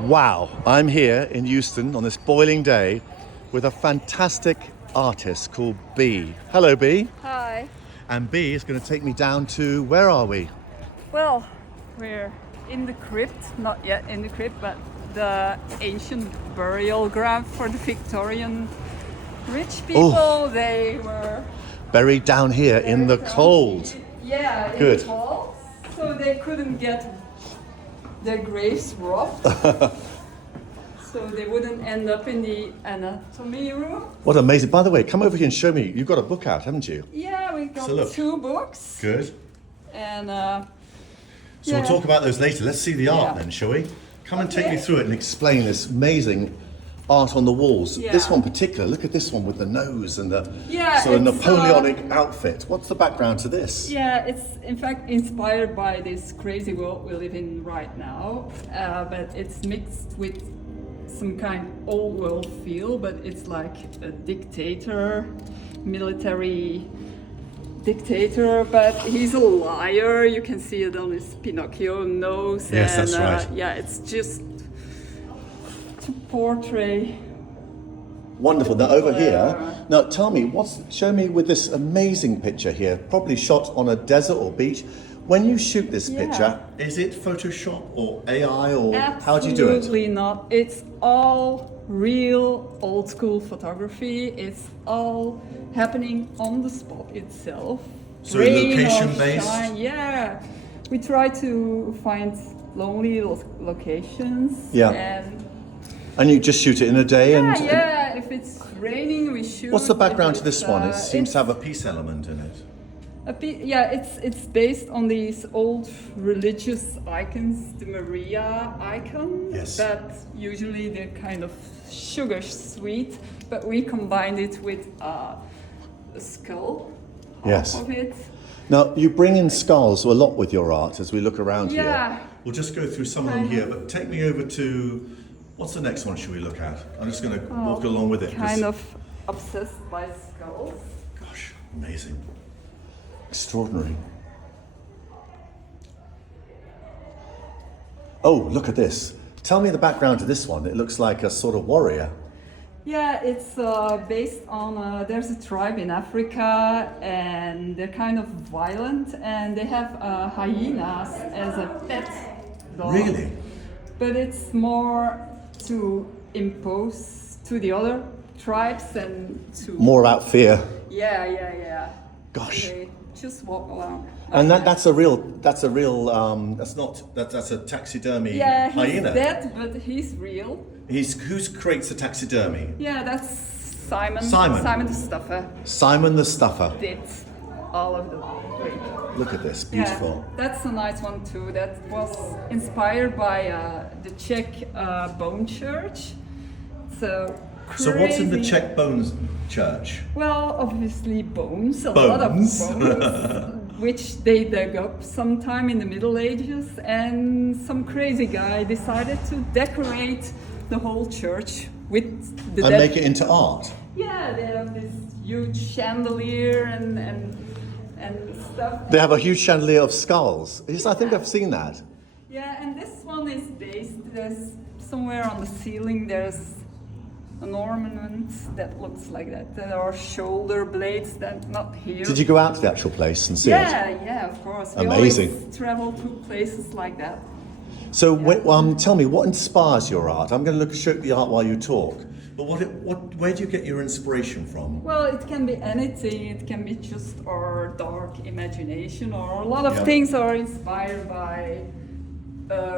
Wow, I'm here in Houston on this boiling day with a fantastic artist called B. Hello, B. Hi. And B is going to take me down to, where are we? Well, we're in the crypt, not yet in the crypt, but the ancient burial ground for the Victorian rich people. They were Buried down here in the cold. Yeah, Good. in the cold, so they couldn't get their graves robbed. So they wouldn't end up in the anatomy room. What amazing. By the way, come over here and show me. You've got a book out, haven't you? Yeah, we got So look. 2 books. Good. And So we'll talk about those later. Let's see the art then, shall we? Come and take me through it and explain this amazing art on the walls. Yeah. This one particular, look at this one with the nose and the Yeah, sort of it's, Napoleonic outfit. What's the background to this? Yeah, it's in fact inspired by this crazy world we live in right now, but it's mixed with some kind of old world feel, but it's like a dictator, military dictator, but he's a liar. You can see it on his Pinocchio nose. Yes, and, that's right. Yeah, it's just to portray. Wonderful. Now over here, now tell me, show me with this amazing picture here, probably shot on a desert or beach. When you shoot this picture, is it Photoshop or AI or how do you do it? Absolutely not. It's all real old school photography. It's all happening on the spot itself. So Rain or location-based? shine, yeah. We try to find lonely locations. Yeah. And you just shoot it in a day? Yeah. If it's raining, we shoot. What's the background to If this it's, one? It seems it's to have a peace element in it. it's based on these old religious icons, the Maria icon. Yes. That usually they're kind of sugar sweet, but we combined it with a skull. Yes. Of it. Now, you bring in skulls a lot with your art as we look around Yeah. here. We'll just go through some of them here, but take me over to, what's the next one should we look at? I'm just going to walk along with it. Kind of obsessed by skulls. Gosh, amazing. Extraordinary. Oh, look at this. Tell me the background to this one. It looks like a sort of warrior. Yeah, it's based on, there's a tribe in Africa and they're kind of violent and they have hyenas as a pet dog. Really? But it's more to impose to the other tribes and to... More about fear. Yeah. Gosh. They just walk along. And that's a taxidermy Yeah, he's hyena. dead, but he's real. Who creates the taxidermy? Yeah, that's Simon. Simon. Simon the Stuffer Simon the Stuffer. did all of the work. Look at this, beautiful. Yeah, that's a nice one too. That was inspired by the Czech bone church. So What's in the crazy- Czech Bones Church? Well, obviously bones, a lot of Bones. bones, which they dug up sometime in the Middle Ages, and some crazy guy decided to decorate the whole church with the And dead. make it into art. Yeah, they have this huge chandelier and stuff. They have a huge chandelier of skulls. Yes, I think I've seen that. Yeah, and this one is based, there's somewhere on the ceiling, there's an ornament that looks like that. There are shoulder blades that not here. Did you go out to the actual place and see it? Yeah, of course. We Amazing. always travel to places like that. So, tell me, what inspires your art? I'm going to show the art while you talk. But where do you get your inspiration from? Well, it can be anything. It can be just our dark imagination, or a lot of things are inspired by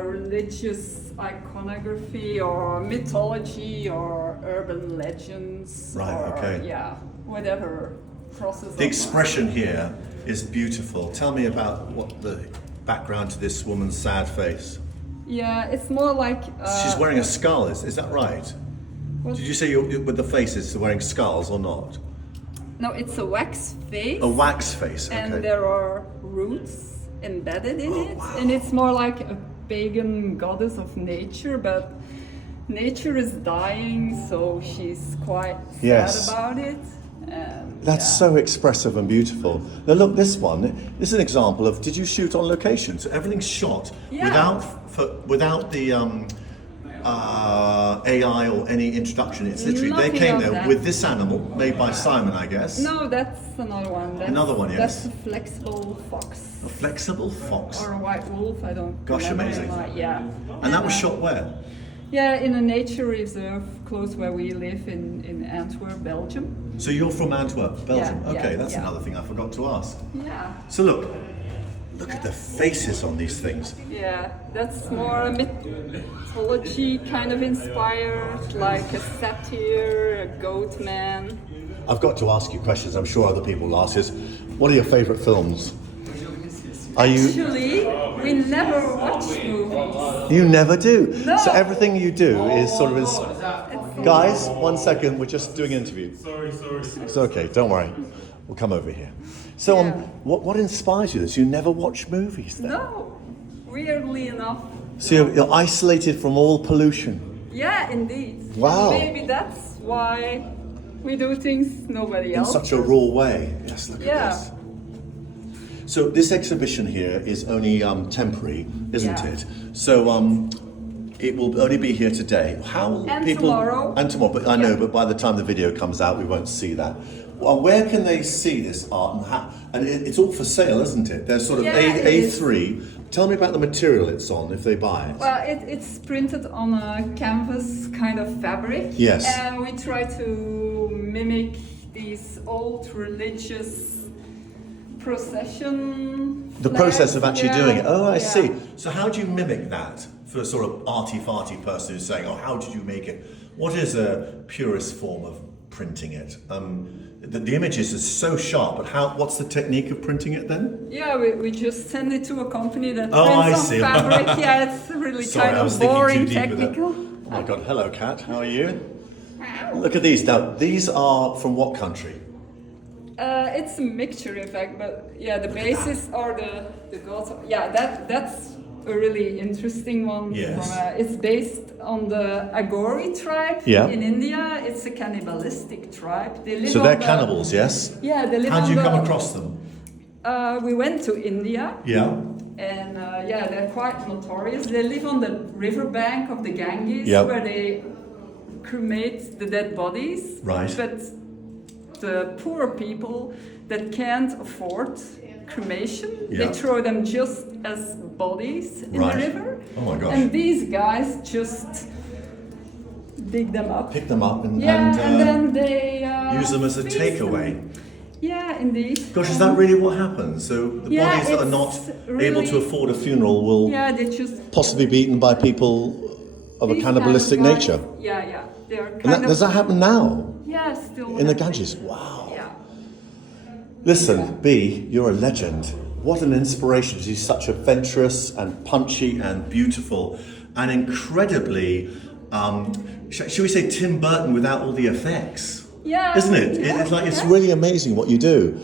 religious iconography or mythology or urban legends. Right, or, okay. Yeah, whatever crosses. The expression here is beautiful. Tell me about what the background to this woman's sad face. Yeah, it's more like. She's wearing a skull, is that right? What? Did you say with the faces wearing skulls or not? No, it's a wax face. A wax face, okay. And there are roots embedded in it. wow. And it's more like a pagan goddess of nature, but nature is dying, so she's quite sad about it. That's so expressive and beautiful. Now look, this is an example of, did you shoot on location? So everything's shot Yeah. without the AI or any introduction. It's literally, Nothing they came of there that. with this animal, made by Simon, I guess. No, that's another one. That's, Another one, yes. That's a flexible fox. A flexible fox. Or a white wolf, I don't Gosh, remember. amazing. Yeah. And that was shot where? Yeah, in a nature reserve close where we live in Antwerp, Belgium. So you're from Antwerp, Belgium. Yeah, Okay, yeah, that's yeah. another thing I forgot to ask. Yeah. So look at the faces on these things. Yeah, that's more mythology kind of inspired, like a satyr, a goat man. I've got to ask you questions. I'm sure other people will ask this. What are your favourite films? Are you? Actually, we never watch movies. You never do. No. So everything you do is sort of. It's Guys, 1 second. We're just doing an interview. Sorry. It's okay. Don't worry. We'll come over here. So, Yeah. what inspires you? This you never watch movies then? No, weirdly enough. So you're isolated from all pollution. Yeah, indeed. Wow. Maybe that's why we do things nobody In else. such a raw way. Yes, look Yeah. at this. So this exhibition here is only temporary, isn't Yeah. it? So it will only be here today. How And people tomorrow. and tomorrow? But I know, Yeah. but by the time the video comes out, we won't see that. Well, where can they see this art and how? And it's all for sale, isn't it? There's sort of Yeah, it is. A3. Tell me about the material it's on if they buy it. Well, it's printed on a canvas kind of fabric. Yes. And we try to mimic these old religious procession. The process of flags. actually Yeah, doing it. Oh, I yeah. see. So how do you mimic that for a sort of arty-farty person who's saying, oh, how did you make it? What is a purist form of printing it? The images are so sharp, but what's the technique of printing it then? Yeah, we just send it to a company that Oh, prints I on see. fabric. Yeah, it's really Sorry, kind I was of thinking boring, too deep with that. technical. Oh my God, hello cat, how are you? Look at these. Now, these are from what country? It's a mixture, in fact, but yeah, the basis are the gods. Yeah, that's a really interesting one. Yes. It's based on the Agori tribe Yeah. in India. It's a cannibalistic tribe. They live So on they're the- cannibals, yes? Yeah, they live How on did you the- come across them? We went to India. Yeah. And yeah, they're quite notorious. They live on the riverbank of the Ganges, Yep. where they cremate the dead bodies. Right. But the poor people that can't afford cremation, Yeah. they throw them just as bodies in Right. the river. Oh my gosh. And these guys just dig them up. Pick them up and, Yeah, and then they use them as a feast takeaway. them. Yeah, indeed. Gosh, is that really what happens? So the Yeah, bodies that are it's not able to really- afford a funeral will Yeah, they just possibly be eaten by people of a these cannibalistic kind of guys- nature. Yeah. They're And kind of. does that happen now? Yeah, still. In the happening. Ganges? Wow. Yeah. Listen, B, you're a legend. What an inspiration. She's such adventurous and punchy and beautiful and incredibly, should we say Tim Burton without all the effects? Yeah. Isn't it? Yeah, It's like, it's yeah. really amazing what you do.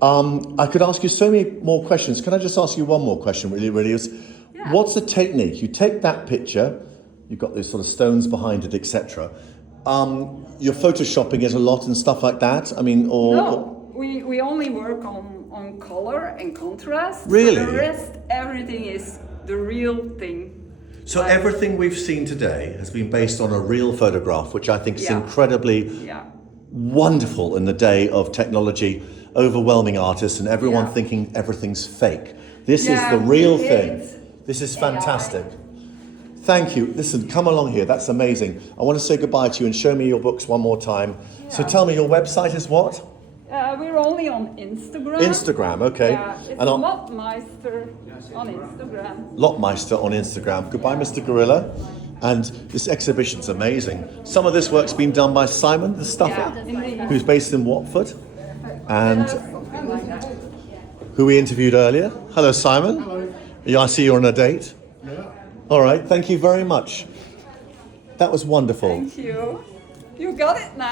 I could ask you so many more questions. Can I just ask you one more question, really? Yeah. What's the technique? You take that picture, you've got those sort of stones behind it, etc. You're photoshopping it a lot and stuff like that? I mean, No, we only work on color and contrast. Really? For the rest, everything is the real thing. So everything we've seen today has been based on a real photograph, which I think is Yeah. incredibly Yeah. wonderful in the day of technology, overwhelming artists, and everyone Yeah. thinking everything's fake. This is Yeah, the real it thing. is. This is AI. fantastic. Thank you. Listen, come along here. That's amazing. I want to say goodbye to you and show me your books one more time. So Yeah. tell me, your website is what? We're only on Instagram. Instagram, okay. Yeah, it's And on Mothmeister on Instagram. Mothmeister on Instagram. Goodbye, Mr. Gorilla. And this exhibition's amazing. Some of this work's been done by Simon, the stuffer, Yeah, indeed. who's based in Watford, and Something like that. who we interviewed earlier. Hello, Simon. Hello. Yeah, I see you're on a date. Yeah. All right, thank you very much. That was wonderful. Thank you. You got it now.